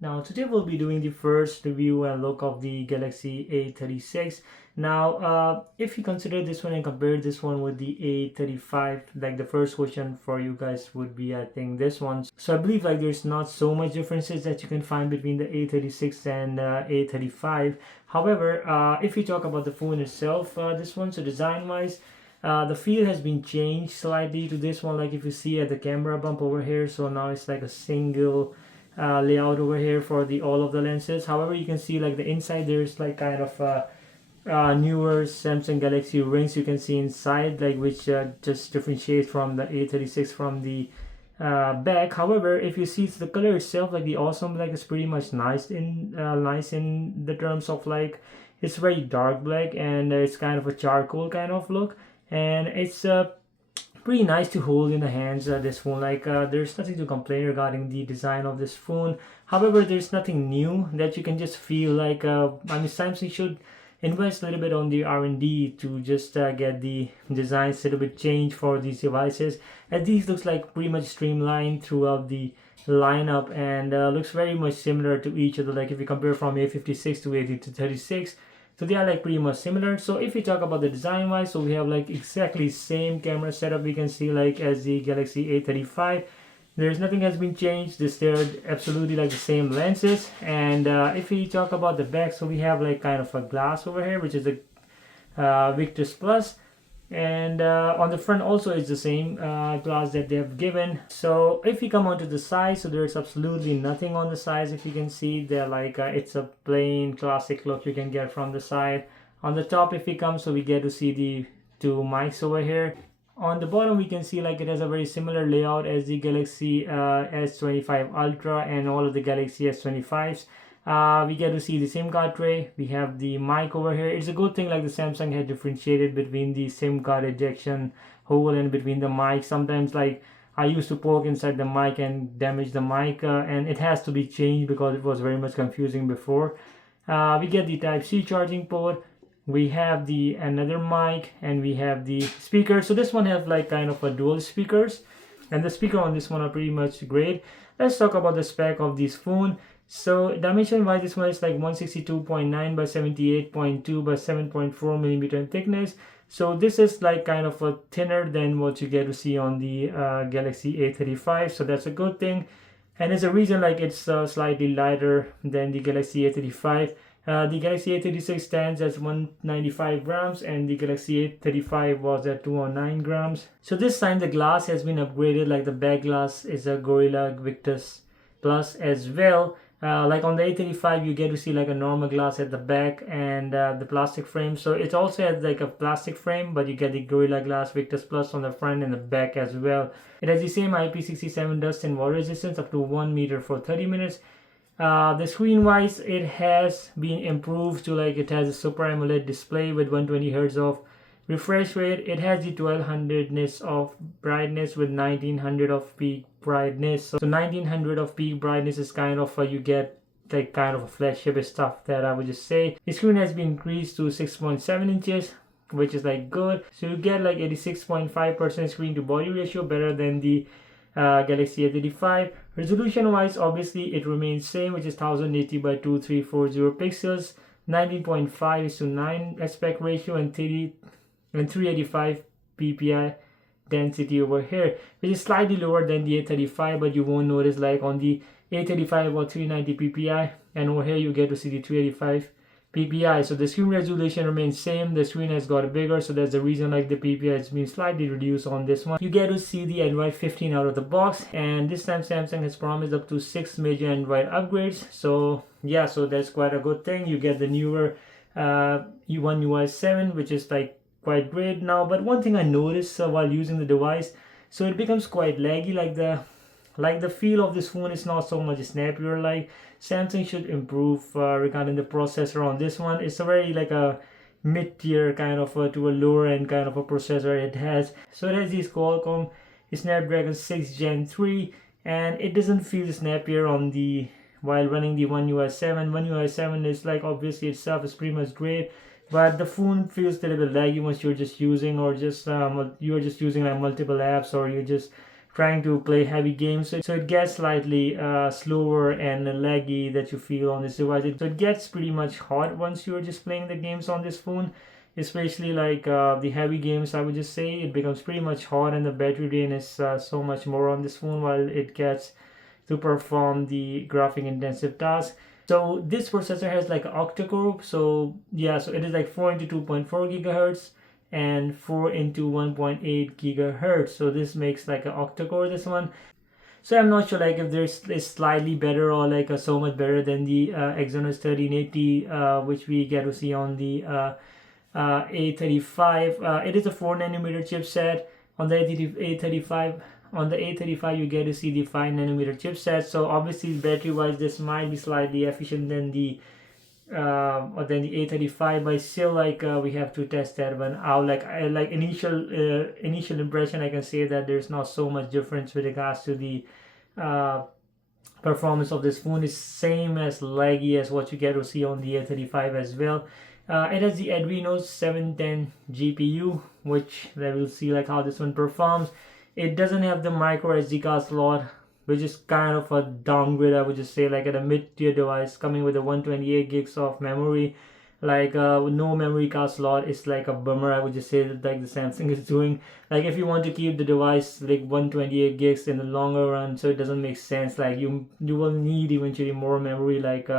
Now today we'll be doing the first review and look of the Galaxy A36. Now if you consider this one and compare this one with the A35, like the first question for you guys would be, I think, this one. So I believe like there's not so much differences that you can find between the A36 and A35. However, if you talk about the phone itself, this one, so design wise, the feel has been changed slightly to this one. Like if you see at the camera bump over here, so now it's like a single layout over here for the all of the lenses. However, you can see like the inside there's like kind of newer Samsung Galaxy rings you can see inside, like which just differentiates from the A36 from the back. However, if you see it's the color itself, like the awesome black is pretty much nice in the terms of like it's very dark black and it's kind of a charcoal kind of look, and it's pretty nice to hold in the hands. This phone, like there's nothing to complain regarding the design of this phone. However, there's nothing new that you can just feel like I mean, Samsung should invest a little bit on the R&D to just get the designs a little bit changed for these devices, and these looks like pretty much streamlined throughout the lineup, and looks very much similar to each other. Like if you compare from A56 to A36, so they are like pretty much similar. So if we talk about the design wise, so we have like exactly same camera setup we can see like as the Galaxy A35. There's nothing has been changed. They're absolutely like the same lenses. And if we talk about the back, so we have like kind of a glass over here, which is a Victus Plus, and on the front also it's the same glass that they have given. So if you come onto the side, so there's absolutely nothing on the sides. If you can see, they're like it's a plain classic look you can get from the side. On the top, if we come, so we get to see the two mics over here. On the bottom, we can see like it has a very similar layout as the Galaxy S25 Ultra and all of the Galaxy S25s. We get to see the SIM card tray. We have the mic over here. It's a good thing like the Samsung had differentiated between the SIM card ejection hole and between the mic. Sometimes like I used to poke inside the mic and damage the mic, and it has to be changed because it was very much confusing before. We get the Type-C charging port. We have the another mic, and we have the speaker. So this one has like kind of a dual speakers, and the speaker on this one are pretty much great. Let's talk about the spec of this phone. So dimension wise, this one is like 162.9 by 78.2 by 7.4 millimeter in thickness. So this is like kind of a thinner than what you get to see on the Galaxy A35. So that's a good thing. And there's a reason like it's slightly lighter than the Galaxy A35. The Galaxy A36 stands as 195 grams and the Galaxy A35 was at 209 grams. So this time the glass has been upgraded, like the back glass is a Gorilla Victus Plus as well. Like on the A35 you get to see like a normal glass at the back and the plastic frame. So it also has like a plastic frame, but you get the Gorilla Glass Victus Plus on the front and the back as well. It has the same IP67 dust and water resistance up to 1 meter for 30 minutes. The screen wise, it has been improved to like it has a Super AMOLED display with 120 Hz of refresh rate. It has the 1200 nits of brightness with 1900 of peak brightness. So 1900 of peak brightness is kind of you get like kind of a flagship stuff that I would just say. The screen has been increased to 6.7 inches, which is like good. So you get like 86.5% screen to body ratio, better than the Galaxy A35. Resolution wise, obviously it remains same, which is 1080 by 2340 pixels, 19.5:9 aspect ratio, and 385 ppi density over here, which is slightly lower than the A35, but you won't notice like on the A35 or 390 ppi, and over here you get to see the 385 ppi. So the screen resolution remains same. The screen has got bigger, so that's the reason like the ppi has been slightly reduced on this one. You get to see the Android 15 out of the box, and this time Samsung has promised up to 6 major Android upgrades. So yeah, so that's quite a good thing. You get the newer One UI 7, which is like quite great now. But one thing I noticed while using the device, so it becomes quite laggy. Like the feel of this phone is not so much snappier. Like Samsung should improve regarding the processor on this one. It's a very like a mid-tier kind of to a lower end kind of a processor it has. So it has this Qualcomm Snapdragon 6 Gen 3, and it doesn't feel snappier on the while running the One UI 7. One UI 7 is like obviously itself is pretty much great. but the phone feels a little bit laggy once you're just using, or just you're just using like multiple apps, or you're just trying to play heavy games. So it gets slightly slower and laggy that you feel on this device. So it gets pretty much hot once you're just playing the games on this phone, especially like the heavy games. I would just say it becomes pretty much hot, and the battery drain is so much more on this phone while it gets to perform the graphic intensive task. So this processor has like an octa-core. So yeah, so it is like 4 into 2.4 gigahertz and 4 into 1.8 gigahertz. So this makes like an octa-core, this one. So I'm not sure like if there's is slightly better, or like so much better than the Exynos 1380 which we get to see on the A35. It is a 4 nanometer chipset on the A35. On the A35 you get to see the 5 nanometer chipset. So obviously battery wise this might be slightly efficient than the A35, but still like we have to test that one out. Like initial impression, I can say that there's not so much difference with regards to the uh, performance of this phone. Is same as laggy as what you get to see on the A35 as well. It has the Adreno 710 GPU, which we will see like how this one performs. It doesn't have the micro SD card slot, which is kind of a downgrade, I would just say. Like at a mid-tier device coming with a 128 gigs of memory, like with no memory card slot, it's like a bummer, I would just say, that like the Samsung is doing. Like if you want to keep the device like 128 gigs in the longer run, so it doesn't make sense. Like you will need eventually more memory, like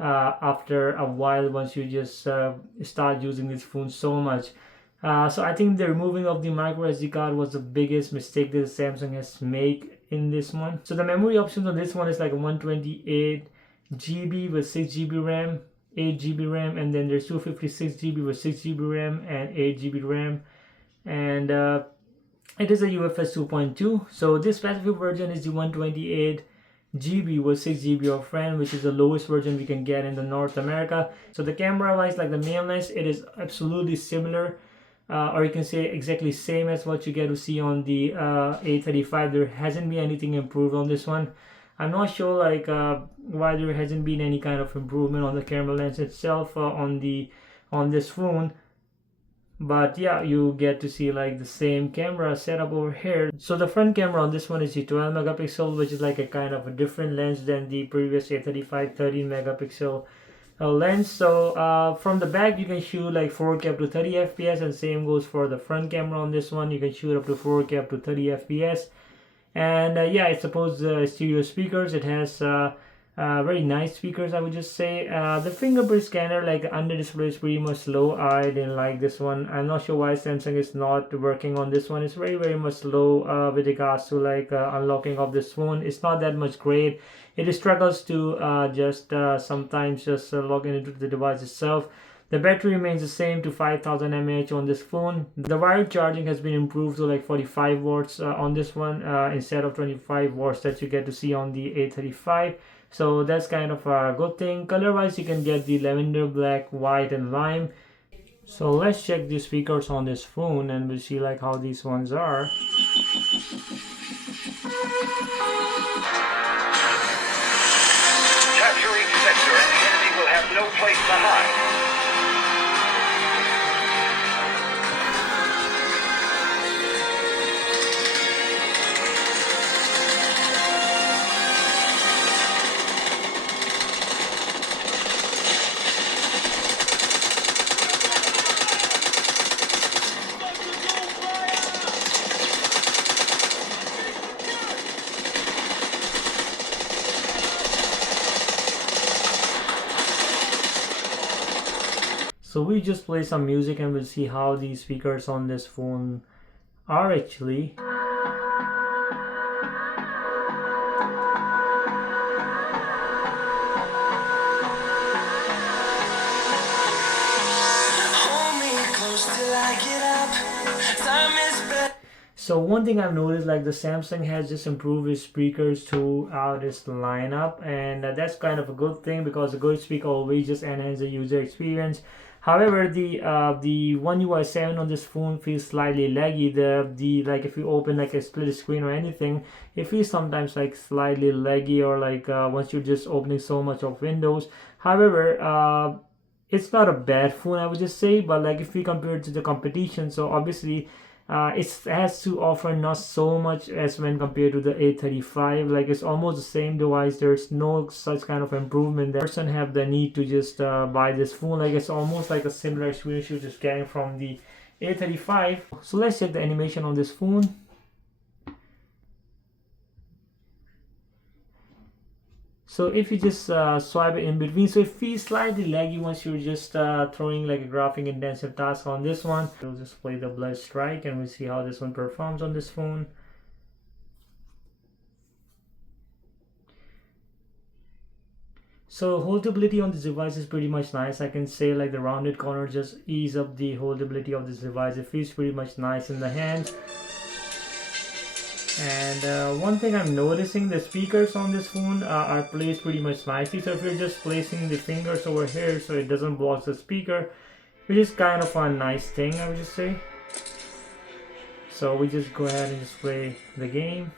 after a while, once you just start using this phone so much. So I think the removing of the micro SD card was the biggest mistake that Samsung has made in this one. So the memory options on this one is like 128 GB with 6 GB RAM, 8 GB RAM, and then there's 256 GB with 6 GB RAM and 8 GB RAM. And it is a UFS 2.2. So this specific version is the 128 GB with 6 GB of RAM, which is the lowest version we can get in the North America. So the camera wise, like the main lens, it is absolutely similar, or you can say exactly same as what you get to see on the A35. There hasn't been anything improved on this one. I'm not sure like why there hasn't been any kind of improvement on the camera lens itself on this phone. But yeah, you get to see like the same camera setup over here. So the front camera on this one is the 12 megapixel, which is like a kind of a different lens than the previous A35 13 megapixel lens. So from the back you can shoot like 4K up to 30 fps, and same goes for the front camera on this one. You can shoot up to 4K up to 30 fps. And yeah, it's supposed stereo speakers. It has very nice speakers, I would just say. The fingerprint scanner, like under display, is pretty much slow. I didn't like this one. I'm not sure why Samsung is not working on this one. It's very much slow with regards to like unlocking of this phone. It's not that much great. It struggles to just sometimes just log into the device itself. The battery remains the same to 5000 mAh on this phone. The wired charging has been improved to like 45 watts on this one instead of 25 watts that you get to see on the A35. So that's kind of a good thing. Color wise, you can get the lavender, black, white, and lime. So let's check the speakers on this phone and we'll see like how these ones are. Capture each sector and the enemy will have no place to hide. So we just play some music and we'll see how these speakers on this phone are actually. So one thing I've noticed, like the Samsung has just improved its speakers throughout its lineup, and that's kind of a good thing, because a good speaker always just enhances the user experience. However, the One UI 7 on this phone feels slightly laggy. The like if you open like a split screen or anything, it feels sometimes like slightly laggy, or like once you're just opening so much of Windows. However, it's not a bad phone, I would just say, but like if we compare it to the competition, so obviously it has to offer not so much as when compared to the A35. Like it's almost the same device. There's no such kind of improvement that person have the need to just buy this phone. Like it's almost like a similar experience you're just getting from the A35. So let's check the animation on this phone. So if you just swipe it in between, so it feels slightly laggy once you're just throwing like a graphic intensive task on this one. We'll just play the Blood Strike and we'll see how this one performs on this phone. So holdability on this device is pretty much nice. I can say like the rounded corner just ease up the holdability of this device. It feels pretty much nice in the hand. And one thing I'm noticing, the speakers on this phone are placed pretty much nicely. So if you're just placing the fingers over here so it doesn't block the speaker, which is kind of a nice thing, I would just say. So we just go ahead and just play the game.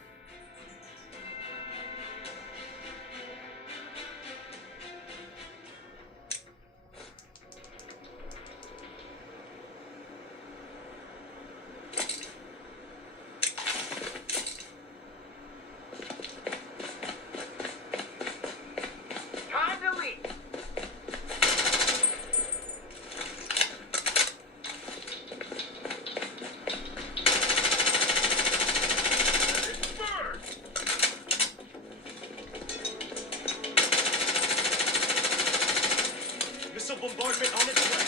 Missile bombardment on its way.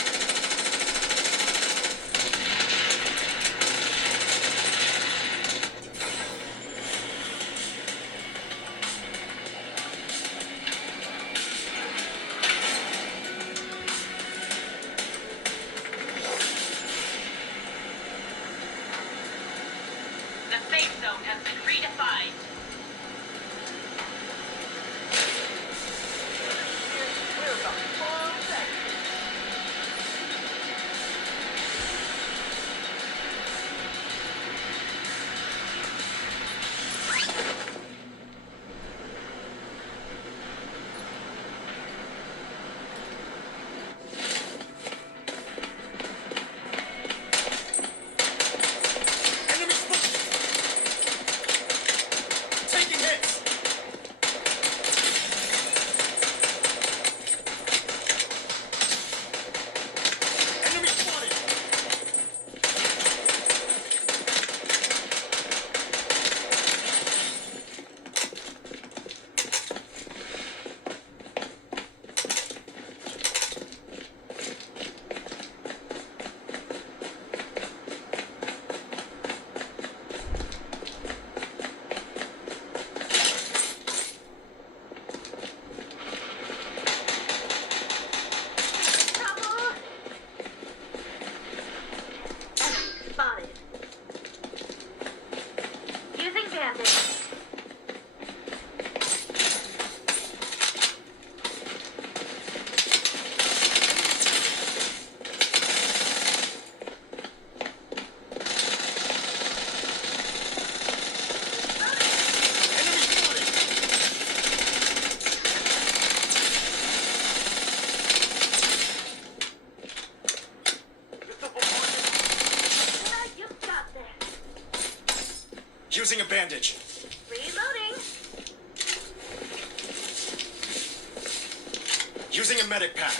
The safe zone has been redefined. Using a bandage. Reloading. Using a medic pack.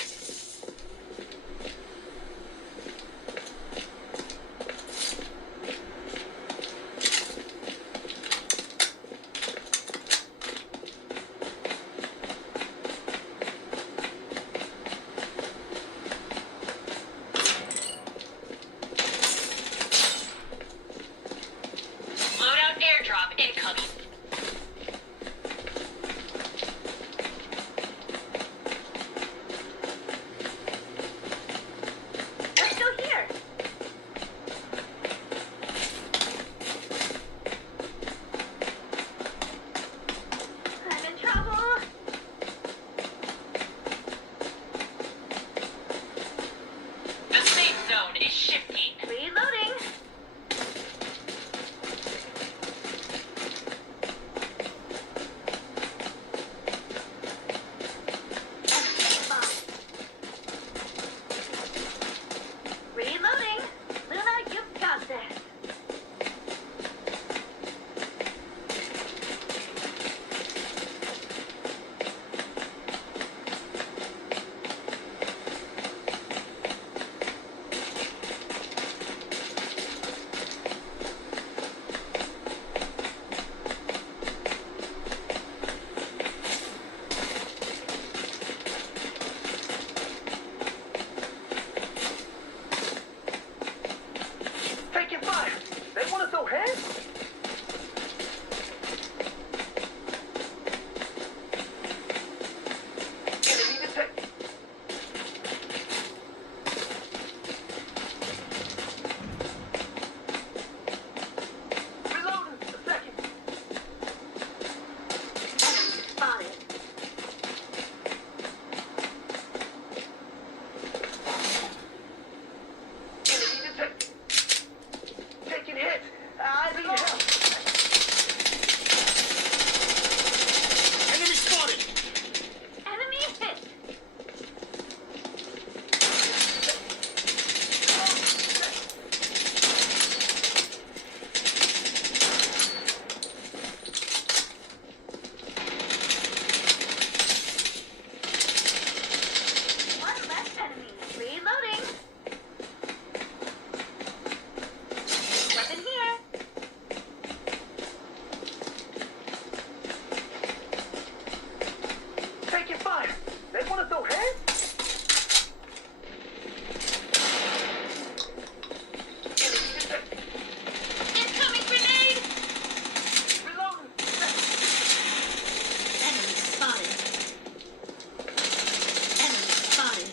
Loadout airdrop incoming. hands? Enemy detected. Reloading. A second. Enemy spotted. Enemy detected. Taking hits. I need help. Enemy spotted! Enemy hit. One less enemy. Reloading. Weapon here. Taking fire. They want to throw hands? Enemy detected. Incoming grenade. Reloading. Enemy spotted. Enemy spotted.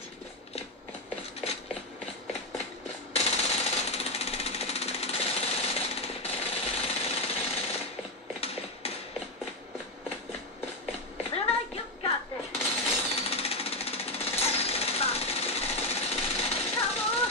Luna, you've got this. Enemy spotted. Trouble.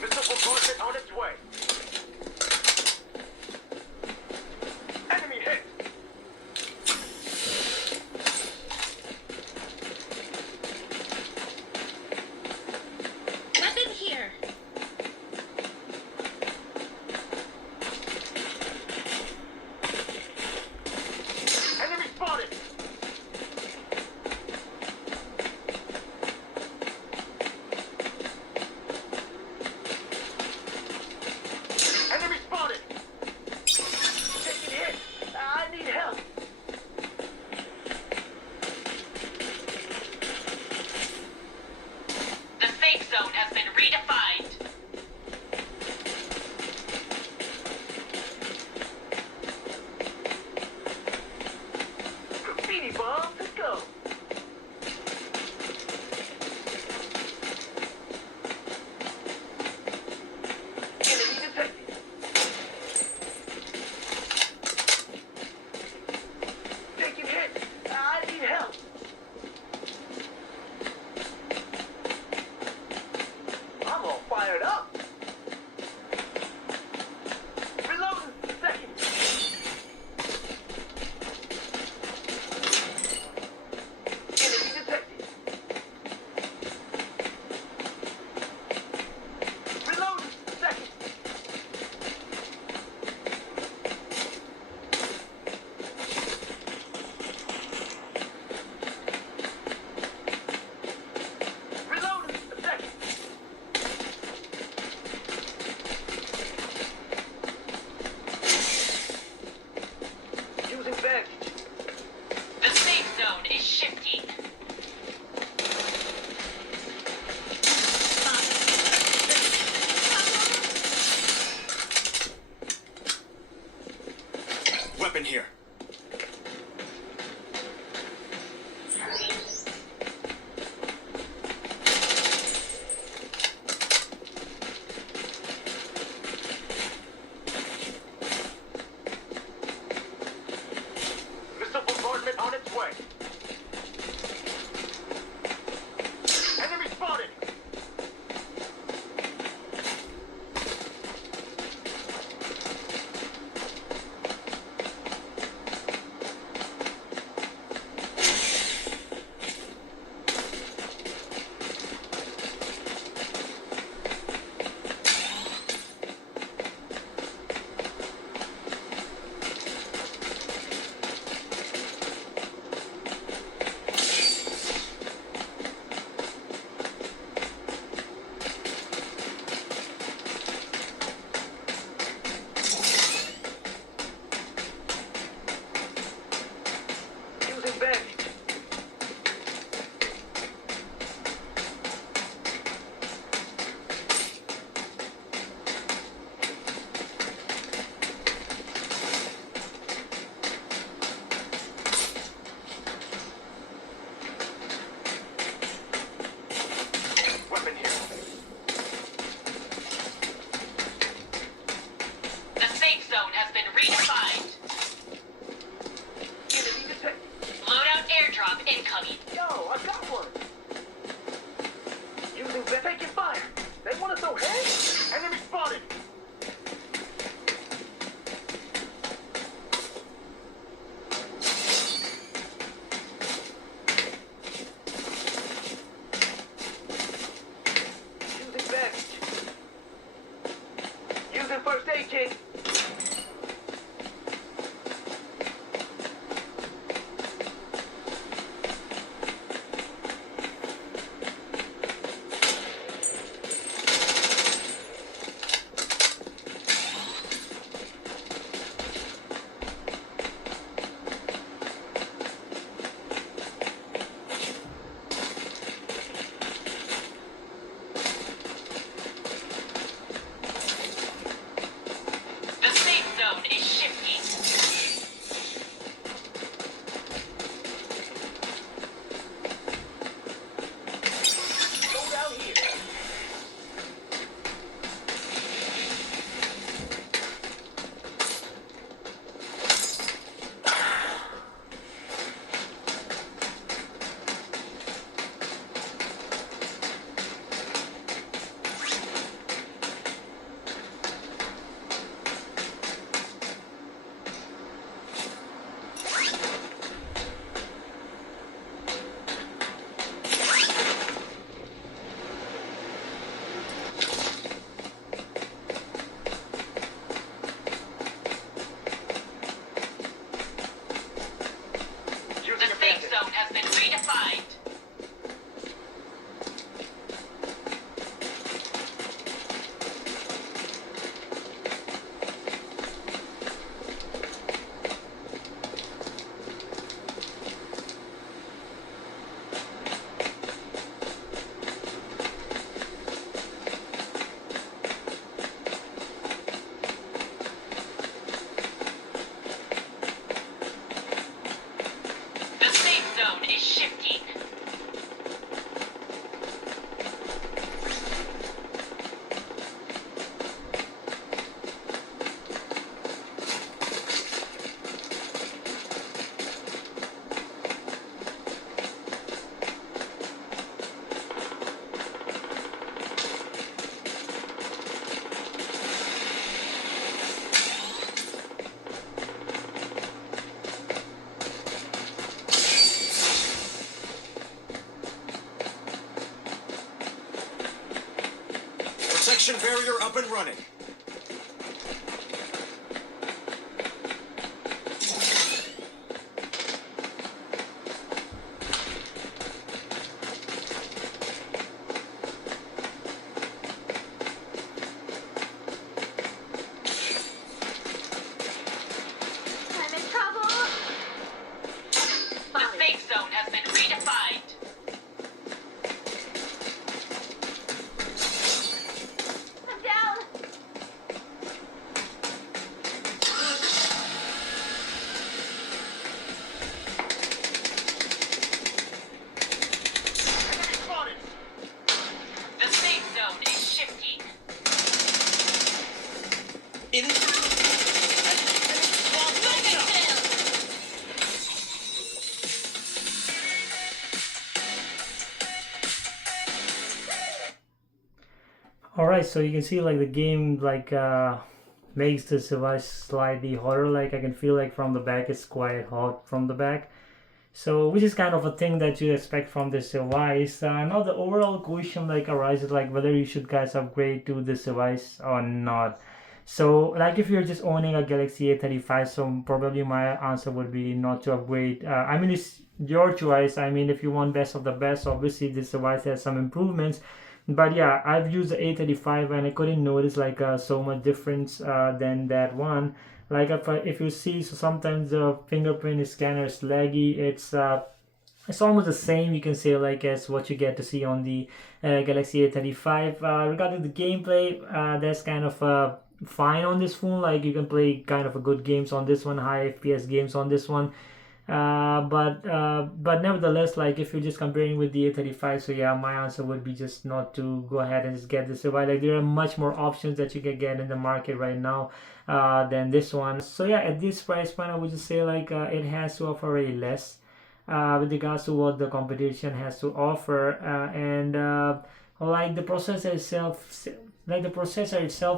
Missile bombardment on its way. Enemy hit. Weapon here. Enemy spotted. Enemy spotted. Taking hit. I need help. The safe zone has been redefined. Graffiti bomb. Let's go. Enemy detected. Taking hit. I need help. I'm all fired up. Reloading. Second. Enemy detected. Reloading. Second. Reloading. Second. Using bandage. The safe zone is shifting. Weapon here. Missile bombardment on its way. Enemy spotted. redefined. Enemy detected. Loadout airdrop incoming. Yo, I got one. Using the taking fire. They want to throw hands? Enemy spotted. Using bandage. Using first aid kit. The safe zone is shifting. Go down here. The Using a safe bandage. zone has been redefined. The safe zone is shifting. Protection barrier up and running. I'm in trouble. The safe zone has been redefined. I'm down. Enemy spotted. The safe zone is shifting. Alright, so you can see like the game like makes the device slightly hotter. Like I can feel like from the back it's quite hot from the back. So which is kind of a thing that you expect from this device. Now the overall question like arises like whether you should guys upgrade to this device or not. So like if you're just owning a Galaxy A35, so probably my answer would be not to upgrade. I mean it's your choice. I mean if you want best of the best, obviously this device has some improvements. But yeah, I've used the A35 and I couldn't notice like so much difference than that one. Like if you see, so sometimes the fingerprint scanner is laggy. It's almost the same, you can say, like as what you get to see on the Galaxy A35. Regarding the gameplay, that's kind of fine on this phone. Like you can play kind of a good games on this one, high FPS games on this one. But nevertheless, like if you're just comparing with the A35, so yeah, my answer would be just not to go ahead and just get this device. Like there are much more options that you can get in the market right now than this one. So yeah, at this price point I would just say like it has to offer very less with regards to what the competition has to offer, and like the processor itself,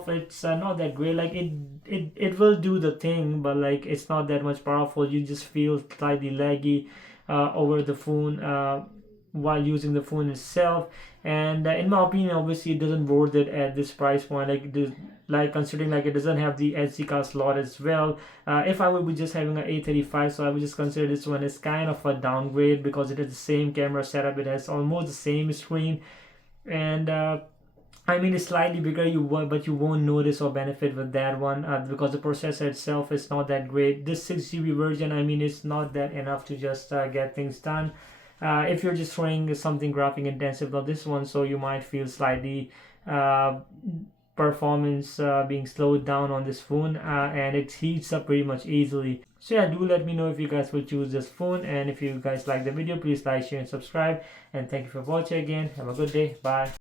it's not that great. Like it will do the thing, but like it's not that much powerful. You just feel slightly laggy over the phone while using the phone itself. And in my opinion, obviously it doesn't worth it at this price point. Like considering like it doesn't have the SD card slot as well. If I would be just having an A35, so I would just consider this one as kind of a downgrade, because it has the same camera setup, it has almost the same screen, and I mean it's slightly bigger, but you won't notice or benefit with that one because the processor itself is not that great. This 6GB version, I mean it's not that enough to just get things done. If you're just throwing something graphic intensive on this one, so you might feel slightly performance being slowed down on this phone, and it heats up pretty much easily. So yeah, do let me know if you guys will choose this phone, and if you guys like the video, please like, share and subscribe, and thank you for watching again. Have a good day. Bye.